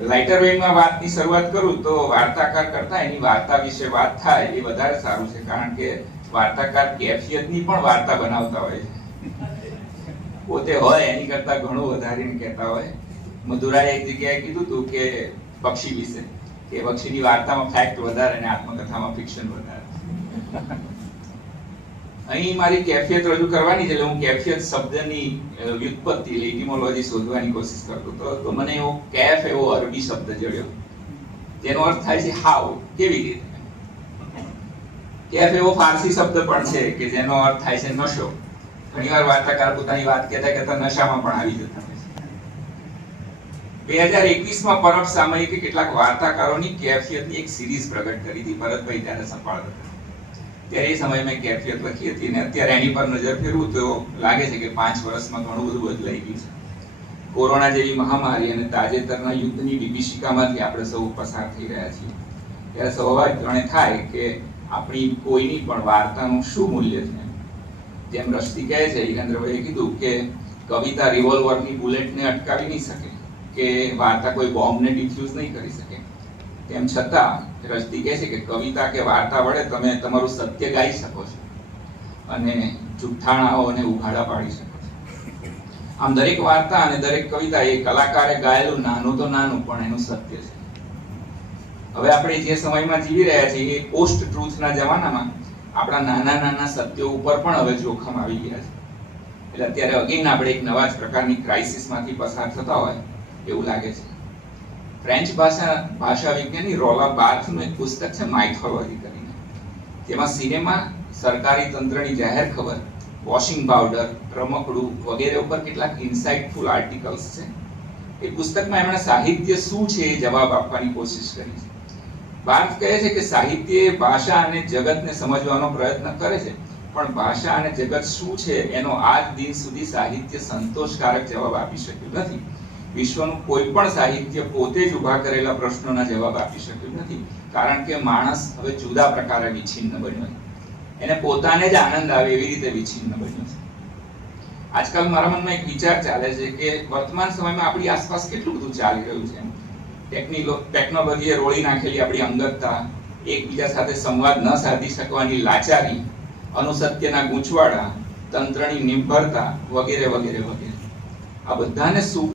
Lighter વેઇનમાં વાતની શરૂઆત કરું તો વાર્તાકાર કરતા એની વાર્તા વિશે વાત થાય એ વધારે સારું છે, કારણ કે વાર્તાકાર કેફિયતની પણ વાર્તા બનાવતા હોય છે, પોતે હોય એની કરતા ઘણું વધારીને કહેતા હોય. મધુરાએ એક જગ્યાએ કીધું હતું કે પક્ષી વિશે કે પક્ષીની વાર્તામાં ફેક્ટ વધારે અને આત્મકથામાં ફિક્શન વધારે. અહીં મારી કેફિયત રજૂ કરવાની છે એટલે હું કેફિયત શબ્દની વ્યુત્પત્તિ એટિમોલોજી શોધવાની કોશિશ કરતો હતો. તો મને એવો કેફ એવો અરબી શબ્દ જડ્યો જેનો અર્થ થાય છે હાવ, કેવી રીતે. કેફ એવો ફારસી શબ્દ પણ છે કે જેનો અર્થ થાય છે નશો. ઘણીવાર વાર્તાકાર પોતાની વાત કહેતા કહેતા નશામાં પણ આવી જતા હોય છે. 2021માં પરબ સામયિકે કેટલાક વાર્તાકારોની કેફિયતની એક સિરીઝ પ્રગટ કરી હતી. ભરતભાઈ ત્યારે સંભાળતા હતા ત્યારે એ સમયે મેં કેફિયત લખી હતી અને અત્યારે એની પર નજર ફેરવું તો લાગે છે કે 5 વર્ષમાં ઘણું બધું બદલાઈ ગયું છે. કોરોના જેવી મહામારી અને તાજેતરના યુદ્ધની વિભીષિકામાંથી આપણે સૌ પસાર થઈ રહ્યા છીએ ત્યારે સ્વાભાવિકપણે થાય કે આપણી કોઈની પણ વાર્તાનું શું મૂલ્ય છે. જેમ રસ્તી કહે છે, ઈગેન્દ્રભાઈએ કીધું કે કવિતા રિવોલ્વરની બુલેટને અટકાવી નહીં શકે, કે વાર્તા કોઈ બોમ્બને ડિફ્યુઝ નહીં કરી શકે. તેમ છતાં રસ્તી કહે છે કે કવિતા કે વાર્તા વડે તમે તમારું સત્ય ગાઈ શકો છો અને જુઠ્ઠાણાઓને ઉઘાડા પાડી શકો છો. આમ દરેક વાર્તા અને દરેક કવિતા એ કલાકારે ગાયેલું નાનું તો નાનું પણ એનું સત્ય છે. હવે આપણે જે સમયમાં જીવી રહ્યા છીએ એ પોસ્ટ ટ્રુથના જમાનામાં આપણા નાના નાના સત્યો ઉપર પણ હવે જોખમ આવી ગયા છે. એટલે અત્યારે અગેન આપણે એક નવા જ પ્રકારની ક્રાઇસિસમાંથી પસાર થતા હોય એવું લાગે છે. ફ્રેન્ચ ભાષા વિજ્ઞાની રોલા બાર્થનું એક પુસ્તક છે માઇથોલોજી કરીને, જેમાં સિનેમા, સરકારી તંત્રની જાહેર ખબર, વોશિંગ પાવડર, રમકડું વગેરે ઉપર કેટલાક ઇન્સાઇટફુલ આર્ટિકલ્સ છે. એ પુસ્તકમાં એમણે સાહિત્ય શું છે એ જવાબ આપવાની કોશિશ કરી છે. બાર્થ કહે છે કે સાહિત્ય ભાષા અને જગતને સમજવાનો પ્રયત્ન કરે છે, પણ ભાષા અને જગત શું છે એનો આજ દિન સુધી સાહિત્ય સંતોષકારક જવાબ આપી શક્યું નથી. વિશ્વનું કોઈ પણ સાહિત્ય પોતે જ ઉભા કરેલા પ્રશ્નોના જવાબ આપી શક્યું નથી, કારણ કે માણસ હવે જુદા પ્રકારે વિચ્છિન્ન બન્યો છે. એને પોતાને જ આનંદ આવે એવી રીતે વિચ્છિન્ન બન્યો છે. આજકાલ મારા મનમાં એક વિચાર ચાલે છે કે વર્તમાન સમયમાં આપણી આસપાસ કેટલું બધું ચાલી રહ્યું છે. ટેકનોલોજીએ રોળી નાખેલી આપણી અંગતતા, એકબીજા સાથે સંવાદ ન સાધી શકવાની લાચારી, અનુસત્યના ગૂંચવાડા, તંત્રની નિર્ભરતા વગેરે વગેરે વગેરે, આ બધાને શું